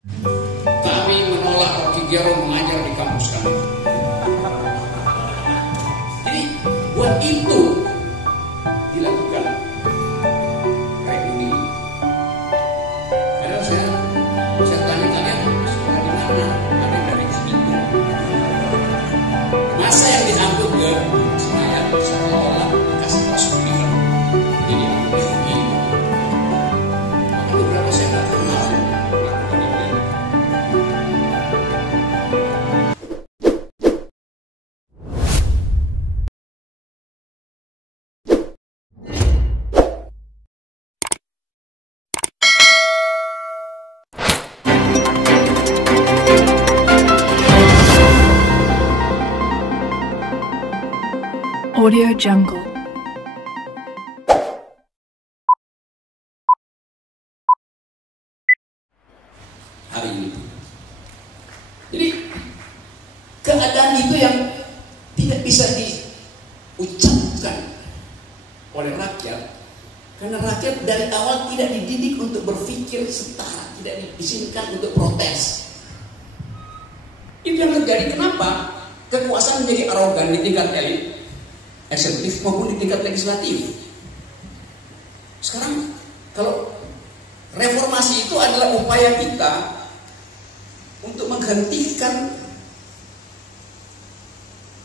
Kami menolak Rocky Gerung mengajar di kampus kami. Jadi buat itu dilakukan kayak ini. Karena saya tanya kalian sekolah di mana? Ada dari situ. Masa yang diangkut ke Senayan seolah-olah dikasih masuk di kan? Ini begini. Maka beberapa saya nggak kenal melakukan itu. Audio Jungle. Hari ini. Jadi keadaan itu yang tidak bisa diucapkan oleh rakyat, karena rakyat dari awal tidak dididik untuk berpikir setara, tidak diizinkan untuk protes. Itu yang terjadi. Kenapa kekuasaan menjadi arogan di tingkat elit eksekutif maupun di tingkat legislatif. Sekarang kalau reformasi itu adalah upaya kita untuk menghentikan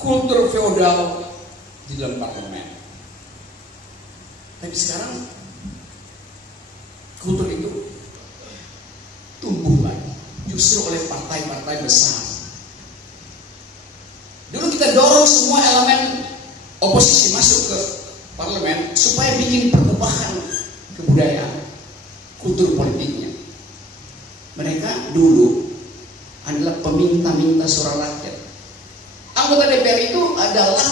kultur feodal di dalam parlemen. Tapi sekarang kultur itu tumbuh lagi justru oleh partai-partai besar. Dulu kita dorong semua elemen oposisi masuk ke parlemen supaya bikin perubahan kebudayaan, kultur politiknya. Mereka dulu adalah peminta-minta suara rakyat. Anggota DPR itu adalah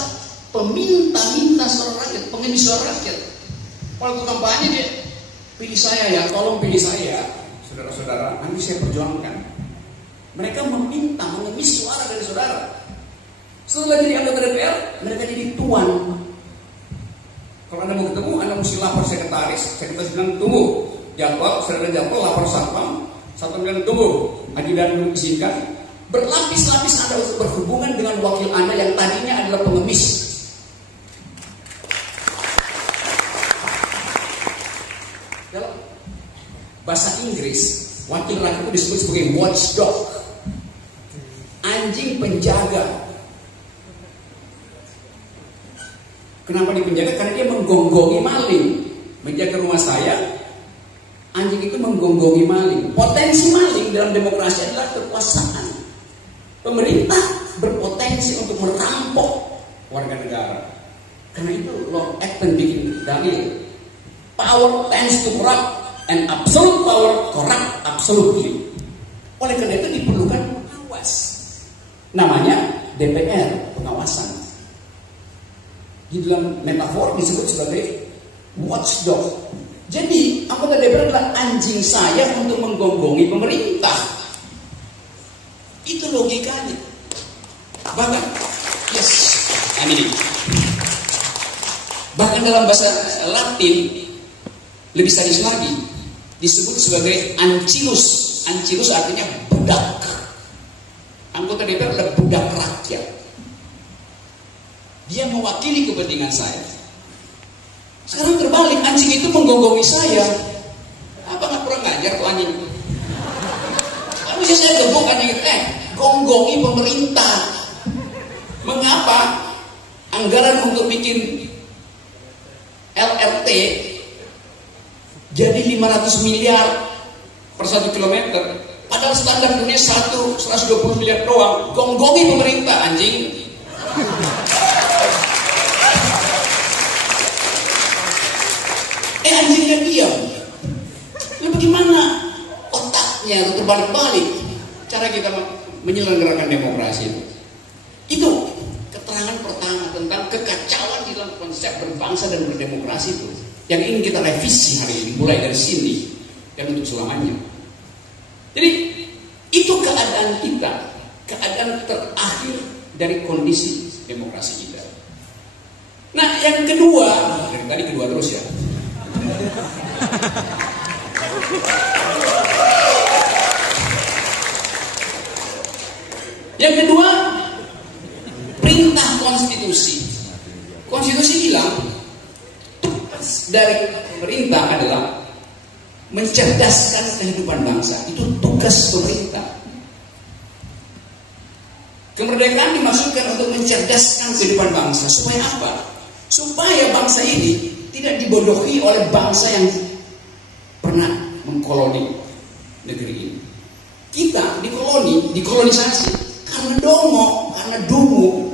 peminta-minta suara rakyat, pengemis suara rakyat. Waktu kampanye dia, pilih saya ya, tolong pilih saya, saudara-saudara, nanti saya perjuangkan. Mereka meminta, mengemis suara dari saudara. Setelah jadi anggota DPR, mereka jadi tuan. Kalau Anda mau ketemu, Anda mesti lapor sekretaris. Sekretaris bilang tunggu, jadwal, saudara jadwal, lapor satpam. Satpam bilang tunggu, ajudan dulu izinkan. Berlapis-lapis Anda untuk berhubungan dengan wakil Anda yang tadinya adalah pengemis. Dalam bahasa Inggris, wakil rakyat itu disebut sebagai watchdog, anjing penjaga. Kenapa dipenjara? Karena dia menggonggongi maling. Menjaga rumah saya, anjing itu menggonggongi maling. Potensi maling dalam demokrasi adalah kekuasaan. Pemerintah berpotensi untuk merampok warga negara. Karena itu Lord Acton bikin dalil, power tends to corrupt and absolute power corrupt absolutely. Oleh karena itu diperlukan pengawas. Namanya DPR, pengawasan. Di dalam metafor disebut sebagai watchdog. Jadi anggota DPR adalah anjing saya untuk menggonggongi pemerintah. Itu logikanya. Bahkan bahkan dalam bahasa Latin lebih sadis lagi, disebut sebagai ancillus. Ancillus artinya budak. Anggota DPR adalah budak rakyat. Dia mewakili kepentingan saya. Sekarang terbalik, anjing itu menggonggongi saya. Apa nggak kurang ngajar tuh anjing itu? Kan bisa saya gebuk anjing itu. Gonggongi pemerintah. Mengapa anggaran untuk bikin LRT jadi 500 miliar per 1 kilometer? Padahal standar dunia 120 miliar doang. Gonggongi pemerintah anjing. Anjingnya diam. Lalu bagaimana otaknya itu terbalik-balik cara kita menyelenggarakan demokrasi itu? Itu keterangan pertama tentang kekacauan di dalam konsep berbangsa dan berdemokrasi itu yang ingin kita revisi hari ini, mulai dari sini dan untuk selamanya. Jadi itu keadaan kita, keadaan terakhir dari kondisi demokrasi kita. Nah, yang kedua, dari tadi kedua terus ya. Yang kedua, perintah konstitusi. Konstitusi bilang tugas dari pemerintah adalah mencerdaskan kehidupan bangsa. Itu tugas pemerintah. Kemerdekaan dimaksudkan untuk mencerdaskan kehidupan bangsa. Supaya apa? Supaya bangsa ini tidak dibodohi oleh bangsa yang pernah mengkoloni negeri ini. Kita dikolonisasi karena dongo, karena dungu.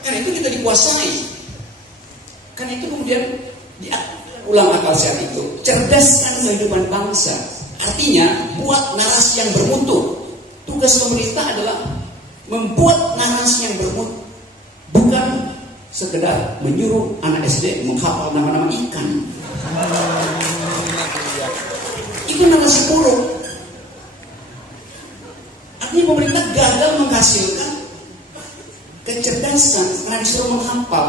Karena itu kita dikuasai. Karena itu kemudian ulang akal sehat itu, cerdaskan kehidupan bangsa. Artinya buat narasi yang bermutu. Tugas pemerintah adalah membuat narasi yang bermutu, bukan sekedar menyuruh anak SD menghafal nama-nama ikan. Itu narasi buruk. Artinya pemerintah gagal menghasilkan kecerdasan karena disuruh menghafal.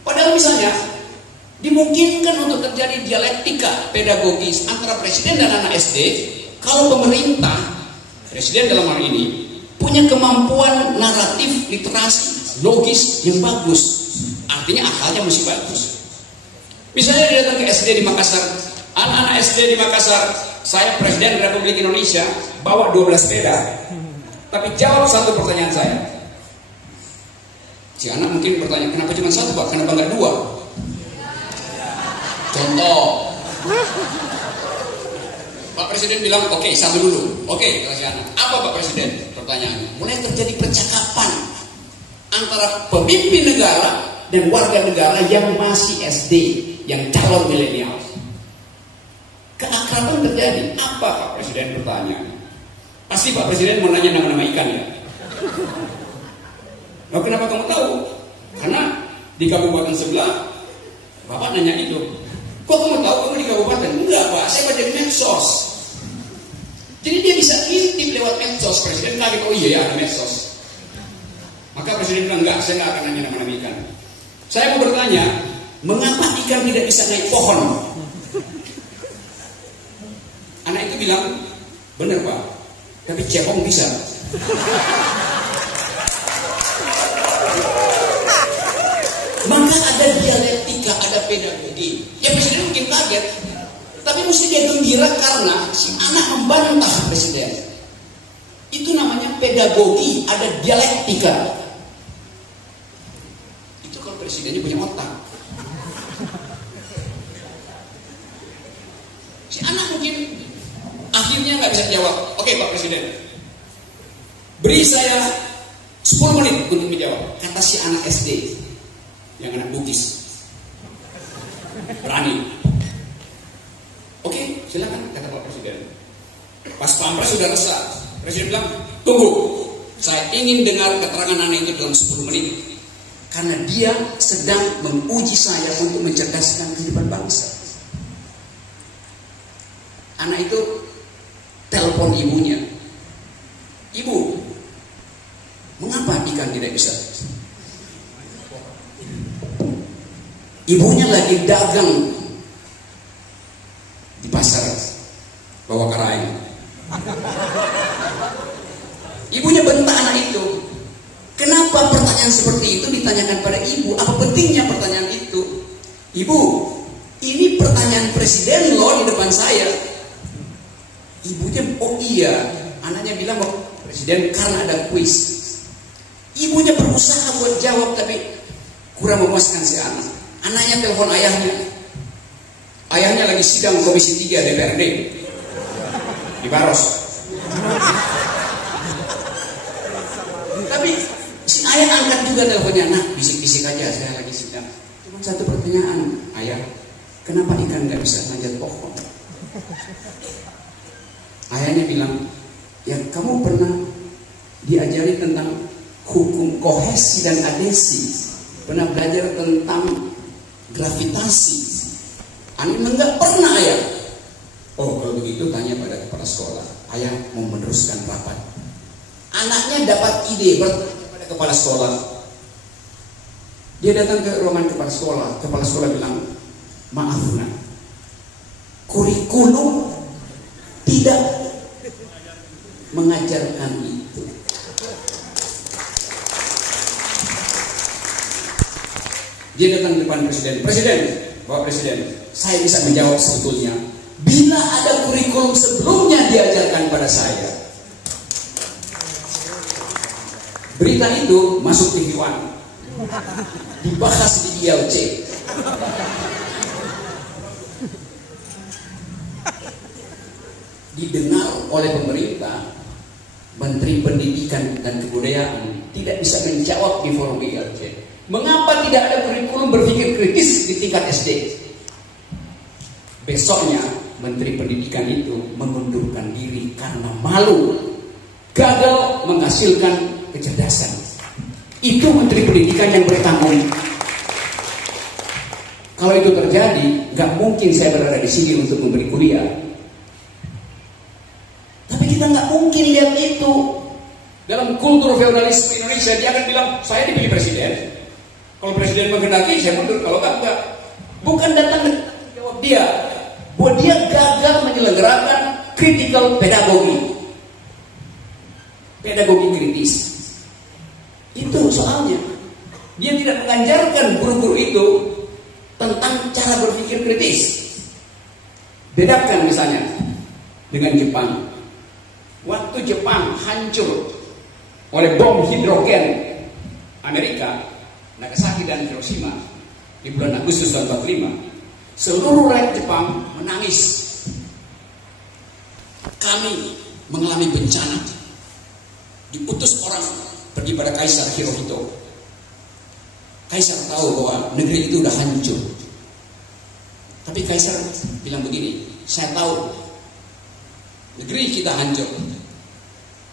Padahal misalnya dimungkinkan untuk terjadi dialektika pedagogis antara presiden dan anak SD kalau pemerintah, presiden dalam hal ini, punya kemampuan naratif, literasi, logis yang bagus. Artinya akalnya mesti bagus. Misalnya dia datang ke SD di Makassar, anak-anak SD di Makassar, saya presiden Republik Indonesia, bawa 12 sepeda. Tapi jawab satu pertanyaan saya. Si anak mungkin bertanya, kenapa cuma satu Pak? Kenapa enggak 2? Contoh, Pak Presiden bilang, oke, satu dulu. Oke, kata si anak. Apa Pak Presiden? Pertanyaannya. Mulai terjadi percakapan antara pemimpin negara dan warga negara yang masih SD, yang calon milenial. Keakraban terjadi. Apa Pak Presiden bertanya? Pasti Pak Presiden mau nanya nama-nama ikan ya. Nah, kenapa kamu tahu? Karena di kabupaten sebelah Bapak nanya itu. Kok kamu tahu kamu di kabupaten? Enggak Pak, saya baca di medsos. Jadi dia bisa ngintip lewat medsos. Presiden kaget, oh iya ya ada medsos. Maka Presiden bilang, enggak, saya nggak akan nanya nama-nama ikan. Saya mau bertanya, mengapa ikan tidak bisa naik pohon? Anak itu bilang, benar Pak, tapi cebong bisa. Maka ada dialektika, ada pedagogi. Ya presiden mungkin kaget, tapi mesti dia gembira karena si anak membantah presiden. Itu namanya pedagogi, ada dialektika. Itu kalau presidennya punya otak. Si anak mungkin akhirnya nggak bisa jawab. Oke Pak Presiden, beri saya 10 menit untuk menjawab. Kata si anak SD, yang anak Bugis, berani. Oke, silakan, kata Pak Presiden. Pas Pampres sudah resah, Presiden bilang, tunggu, saya ingin dengar keterangan anak itu dalam 10 menit. Karena dia sedang menguji saya untuk mencerdaskan kehidupan bangsa. Anak itu telepon ibunya. Ibu, mengapa ikan tidak bisa? Ibunya lagi dagang di pasar Bawakaraeng. Ibunya bentak anak itu. Kenapa pertanyaan seperti itu ditanyakan pada ibu? Apa pentingnya pertanyaan itu? Ibu, ini pertanyaan presiden loh di depan saya. Ibunya, oh iya. Anaknya bilang, oh, presiden karena ada kuis. Ibunya berusaha buat jawab tapi kurang memuaskan si anak. Anaknya telepon ayahnya. Ayahnya lagi sidang Komisi 3 DPRD di Baros. Tapi si ayah angkat juga teleponnya. Nah, bisik-bisik aja, saya lagi sidang. Cuma satu pertanyaan, ayah, kenapa ikan nggak bisa manjat pohon? Ayahnya bilang, ya kamu pernah diajari tentang hukum kohesi dan adhesi, pernah belajar tentang gravitasi. Anak enggak pernah ayah. Oh kalau begitu tanya pada kepala sekolah. Ayah mau meneruskan rapat. Anaknya dapat ide bertanya pada kepala sekolah. Dia datang ke ruangan kepala sekolah. Kepala sekolah bilang, maaf nak, kurikulum tidak mengajarkan itu. Dia datang di depan presiden, Bapak Presiden, saya bisa menjawab sebetulnya bila ada kurikulum sebelumnya diajarkan pada saya. Berita itu masuk ke Iwan, dibahas di ILC. Didengar oleh pemerintah, Menteri Pendidikan dan Kebudayaan tidak bisa menjawab di forum ILC. Mengapa tidak ada kurikulum berpikir kritis di tingkat SD? Besoknya Menteri Pendidikan itu mengundurkan diri karena malu, gagal menghasilkan kecerdasan. Itu Menteri Pendidikan yang bertanggung. Kalau itu terjadi, nggak mungkin saya berada di sini untuk memberi kuliah. Tapi kita nggak mungkin lihat itu. Dalam kultur feodalisme Indonesia, dia akan bilang, saya dipilih presiden. Kalau presiden menghendaki, saya mundur. Kalau enggak. Bukan datang jawab dia, bahwa dia gagal menyelenggarakan critical pedagogi kritis. Itu soalnya. Dia tidak mengajarkan guru-guru itu tentang cara berpikir kritis. Bedakan misalnya dengan Jepang. Waktu Jepang hancur oleh bom hidrogen Amerika, Nagasaki dan Hiroshima di bulan Agustus tahun 45, seluruh rakyat Jepang menangis. Kami mengalami bencana. Diutus orang pergi pada Kaisar Hirohito. Kaisar tahu bahwa negeri itu udah hancur. Tapi Kaisar bilang begini, saya tahu negeri kita hancur.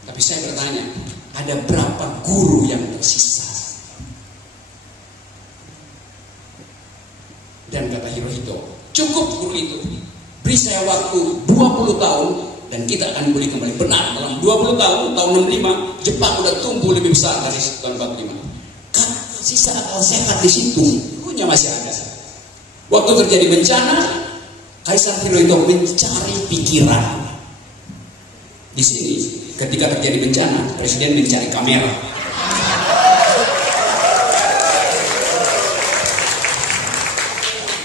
Tapi saya bertanya, ada berapa guru yang tersisa? Dan kata Hirohito, cukup guru itu. Beri saya waktu 20 tahun dan kita akan boleh kembali. Benar, dalam 20 tahun, tahun 65, Jepang udah tumbuh lebih besar dari tahun 45. Karena sisa akal sehat di situ, gurunya masih ada. Waktu terjadi bencana, Kaisar Hirohito mencari pikiran. Di sini, ketika terjadi bencana, presiden mencari kamera.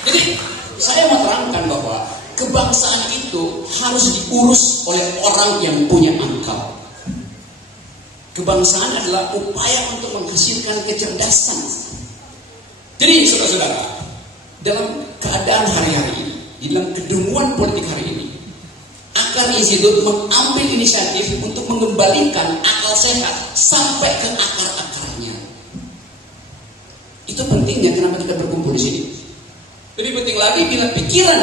Jadi saya mau terangkan bahwa kebangsaan itu harus diurus oleh orang yang punya akal. Kebangsaan adalah upaya untuk menghasilkan kecerdasan. Jadi saudara-saudara, dalam keadaan hari-hari ini, dalam kedunguan politik hari ini, Akar Institut mengambil inisiatif untuk mengembalikan akal sehat sampai ke akar-akarnya. Itu pentingnya kenapa kita berkumpul di sini. Lebih penting lagi bila pikiran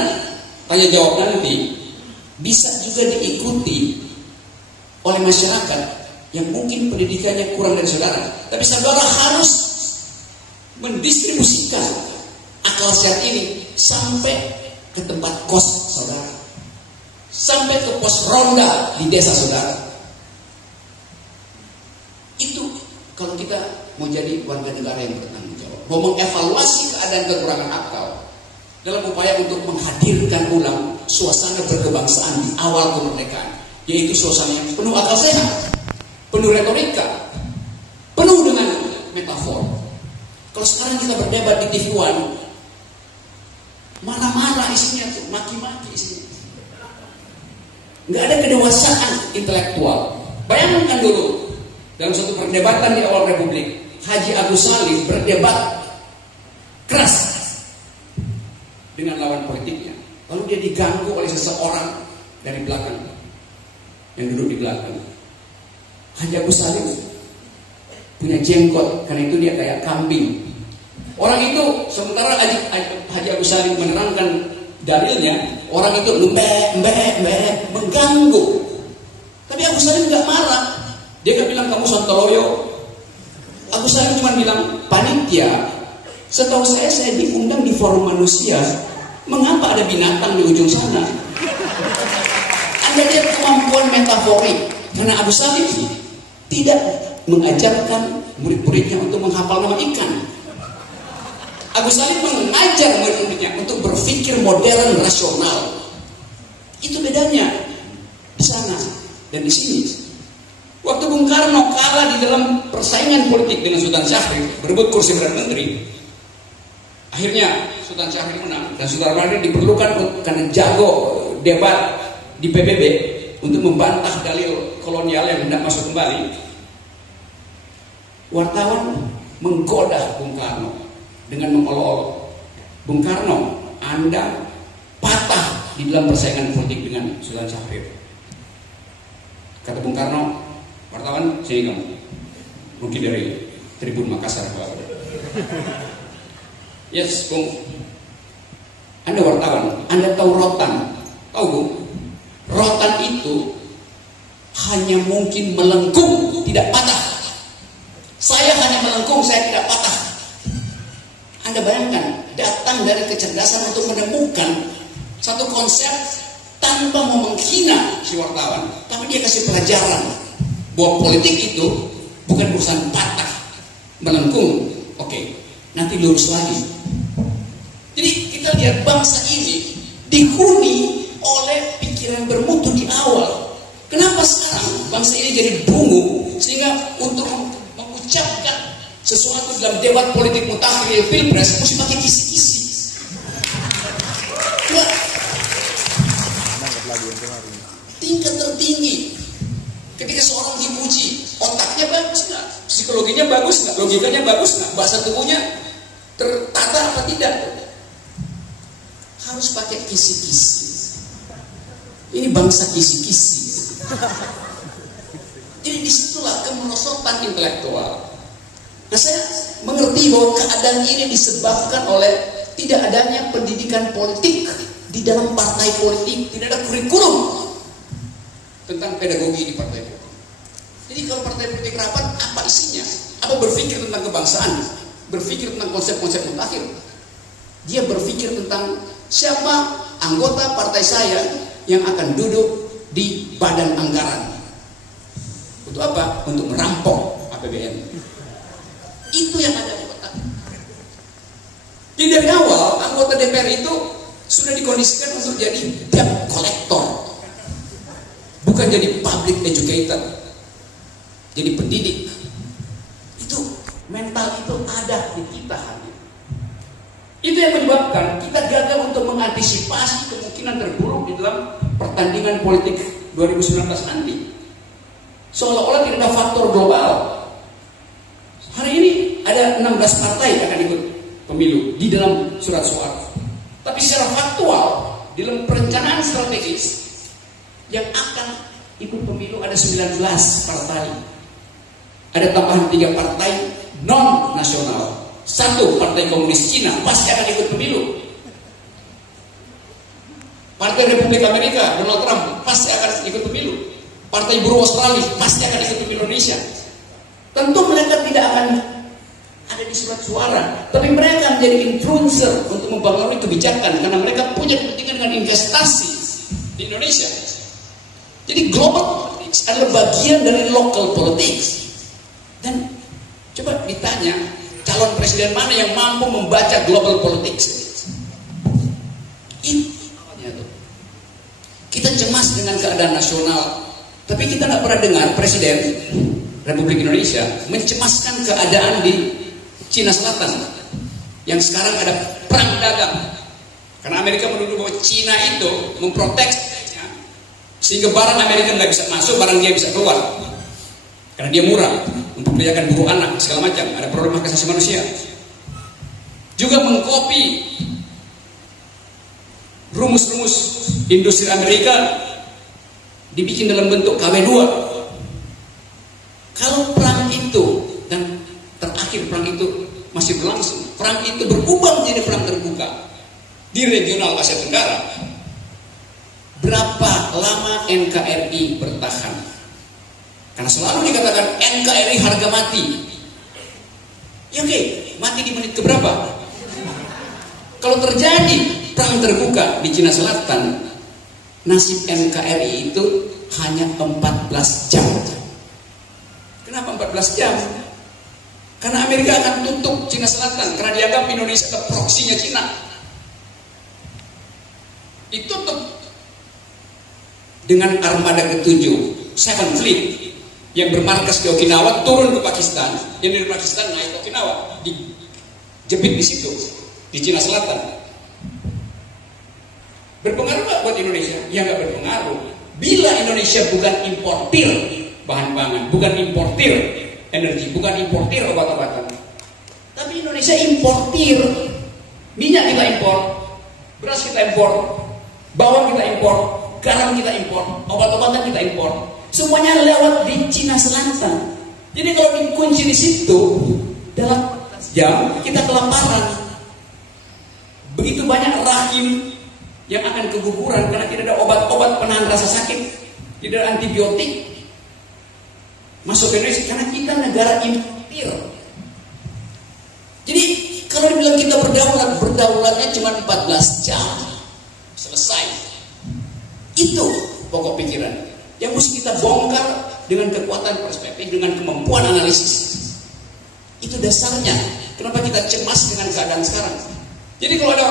tanya jawab nanti bisa juga diikuti oleh masyarakat yang mungkin pendidikannya kurang dari saudara. Tapi saudara harus mendistribusikan akal sehat ini sampai ke tempat kos saudara, sampai ke pos ronda di desa saudara. Itu kalau kita mau jadi warga negara yang bertanggung jawab, mau mengevaluasi keadaan kekurangan akal dalam upaya untuk menghadirkan ulang suasana berkebangsaan di awal kemerdekaan, yaitu suasana yang penuh akal sehat, penuh retorika, penuh dengan metafor. Kalau sekarang kita berdebat di TV One, marah-marah isinya tuh, maki-maki isinya, nggak ada kedewasaan intelektual. Bayangkan dulu dalam satu perdebatan di awal Republik, Haji Agus Salim berdebat keras dengan lawan politiknya. Lalu dia diganggu oleh seseorang dari belakang, yang duduk di belakang. Haji Agus Salim punya jenggot, karena itu dia kayak kambing. Orang itu sementara Haji Agus Salim menerangkan dalilnya, orang itu lembek mengganggu. Tapi Agus Salim nggak marah. Dia nggak bilang kamu sontoloyo. Agus Salim cuma bilang, panitia, setahu saya diundang di forum manusia. Mengapa ada binatang di ujung sana? Anda lihat kemampuan metaforik. Karena Agus Salim tidak mengajarkan murid-muridnya untuk menghafal nama ikan. Agus Salim mengajar murid-muridnya untuk berpikir modern rasional. Itu bedanya di sana. Dan di sini, waktu Bung Karno kalah di dalam persaingan politik dengan Sultan Syahrir, berebut kursi Perdana Menteri, akhirnya Sultan Syahrir menang. Dan Sultan Syahrir diperlukan karena jago debat di PBB untuk membantah dalil kolonial yang hendak masuk kembali. Wartawan menggoda Bung Karno dengan mengolok-olok, Bung Karno, Anda patah di dalam persaingan politik dengan Sultan Syahrir. Kata Bung Karno, wartawan, sini kamu. Mungkin dari Tribun Makassar. Yes, Bung. Anda wartawan, Anda tahu rotan. Tahu, Bung? Rotan itu hanya mungkin melengkung, tidak patah. Saya hanya melengkung, saya tidak patah. Anda bayangkan, datang dari kecerdasan untuk menemukan satu konsep tanpa mau menghina si wartawan, tapi dia kasih pelajaran bahwa politik itu bukan urusan patah, melengkung. Oke, nanti lurus lagi. Jadi kita lihat bangsa ini dihuni oleh pikiran bermutu di awal. Kenapa sekarang bangsa ini jadi bungu sehingga untuk mengucapkan sesuatu dalam debat politik mutakhir pilpres mesti pakai kisi-kisi. Ya, tingkat tertinggi. Ketika seorang dipuji, otaknya bagus nggak, psikologinya bagus nggak, logikanya bagus nggak, bahasa tubuhnya tertata apa tidak, harus pakai kisi-kisi. Ini bangsa kisi-kisi. Jadi disitulah kemerosotan intelektual. Nah, saya mengerti bahwa keadaan ini disebabkan oleh tidak adanya pendidikan politik di dalam partai politik, tidak ada kurikulum tentang pedagogi di partai politik. Jadi kalau partai politik rapat, apa isinya? Apa berpikir tentang kebangsaan? Berpikir tentang konsep-konsep mutakhir? Dia berpikir tentang siapa anggota partai saya yang akan duduk di badan anggaran. Untuk apa? Untuk merampok APBN. Itu yang ada di otak. Jadi dari awal anggota DPR itu sudah dikondisikan untuk jadi debt collector, bukan jadi public educator, jadi pendidik. Itu mental itu ada di kita hari ini. Itu yang menyebabkan kita gagal untuk mengantisipasi kemungkinan terburuk di dalam pertandingan politik 2019 nanti. Seolah-olah tidak ada faktor global. Hari ini ada 16 partai yang akan ikut pemilu di dalam surat suara. Tapi secara faktual, di dalam perencanaan strategis yang akan ikut pemilu ada 19 partai. Ada tambahan 3 partai non-nasional. 1 partai komunis Cina pasti akan ikut pemilu. Partai Republik Amerika, Donald Trump pasti akan ikut pemilu. Partai Buruh Australia pasti akan ikut pemilu Indonesia. Tentu mereka tidak akan ada di surat suara, tapi mereka menjadi influencer untuk mempengaruhi kebijakan karena mereka punya kepentingan dengan investasi di Indonesia. Jadi global politics adalah bagian dari local politics. Dan coba ditanya, calon presiden mana yang mampu membaca global politics? Kita cemas dengan keadaan nasional, tapi kita tidak pernah dengar presiden Republik Indonesia mencemaskan keadaan di Cina Selatan yang sekarang ada perang dagang karena Amerika menuduh bahwa Cina itu memproteksi sehingga barang Amerika nggak bisa masuk, barang dia bisa keluar karena dia murah untuk mempekerjakan buruh anak segala macam, ada problem hak asasi manusia. Juga mengkopi rumus-rumus industri Amerika dibikin dalam bentuk KW2. Kalau perang itu dan terakhir perang itu masih berlangsung, perang itu berubah menjadi perang terbuka di regional Asia Tenggara, berapa lama NKRI bertahan? Karena selalu dikatakan NKRI harga mati. Ya oke, mati di menit keberapa? Kalau terjadi perang terbuka di Cina Selatan, nasib NKRI itu hanya 14 jam. Kenapa 14 jam? Karena Amerika akan tutup Cina Selatan karena dianggap Indonesia adalah proksinya Cina. Ditutup dengan armada ke-7. Seven Fleet yang bermarkas di Okinawa turun ke Pakistan, yang dari Pakistan naik ke Okinawa, dijepit di situ, di Cina Selatan. Berpengaruh nggak buat Indonesia? Ya nggak berpengaruh. Bila Indonesia bukan importir bahan pangan, bukan importir energi, bukan importir obat-obatan, tapi Indonesia importir. Minyak kita impor, beras kita impor, bawang kita impor, garam kita impor, obat-obatan kita impor. Semuanya lewat di Cina Selatan. Jadi kalau dikunci di situ, dalam jam kita kelaparan. Begitu banyak rahim yang akan keguguran karena tidak ada obat-obat penahan rasa sakit, tidak ada antibiotik masuk ke Indonesia karena kita negara importir. Jadi kalau dibilang kita berdaulat, berdaulatnya cuma 14 jam selesai. Itu pokok pikiran yang mesti kita bongkar dengan kekuatan perspektif, dengan kemampuan analisis. Itu dasarnya kenapa kita cemas dengan keadaan sekarang. Jadi kalau ada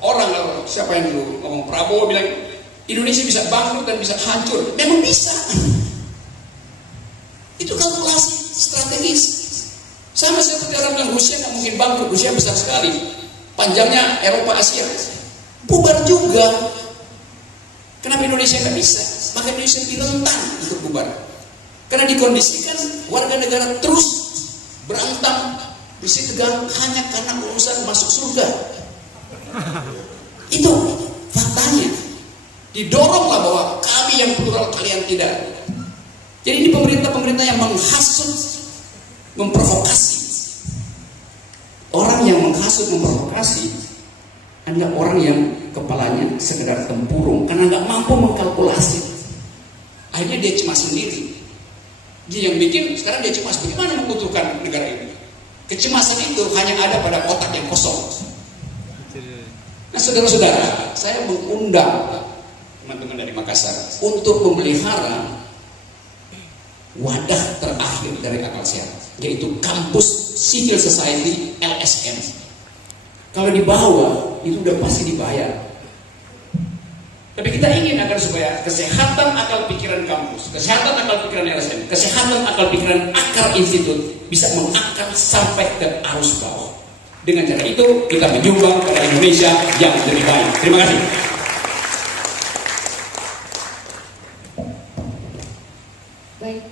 orang, siapa yang dulu ngomong, Prabowo bilang Indonesia bisa bangkrut dan bisa hancur, memang bisa. Itu kalkulasi strategis. Sama seperti orang bilang Rusia nggak mungkin bangkrut, Rusia besar sekali, panjangnya Eropa Asia, bubar juga. Kenapa Indonesia nggak bisa? Maka Indonesia ditentang untuk bubar, karena dikondisikan warga negara terus berantem, besi tegang hanya karena urusan masuk surga. Itu faktanya. Didoronglah bahwa kami yang plural, kalian tidak. Jadi ini pemerintah-pemerintah yang menghasut, memprovokasi. Orang yang menghasut, memprovokasi adalah orang yang kepalanya sekedar tempurung karena nggak mampu mengkalkulasi. Akhirnya dia cemas sendiri. Dia yang bikin, sekarang dia cemas bagaimana membutuhkan negara ini. Kecemasan itu hanya ada pada otak yang kosong. Nah saudara-saudara, saya mengundang teman-teman dari Makassar untuk memelihara wadah terakhir dari akal sehat, yaitu kampus civil society LSM. Kalau dibawa itu udah pasti dibayar. Tapi kita ingin agar supaya kesehatan akal pikiran kampus, kesehatan akal pikiran LSM, kesehatan akal pikiran akar institut bisa mengakar sampai ke arus bawah. Dengan cara itu kita menyumbang pada Indonesia yang lebih baik. Terima kasih. Baik.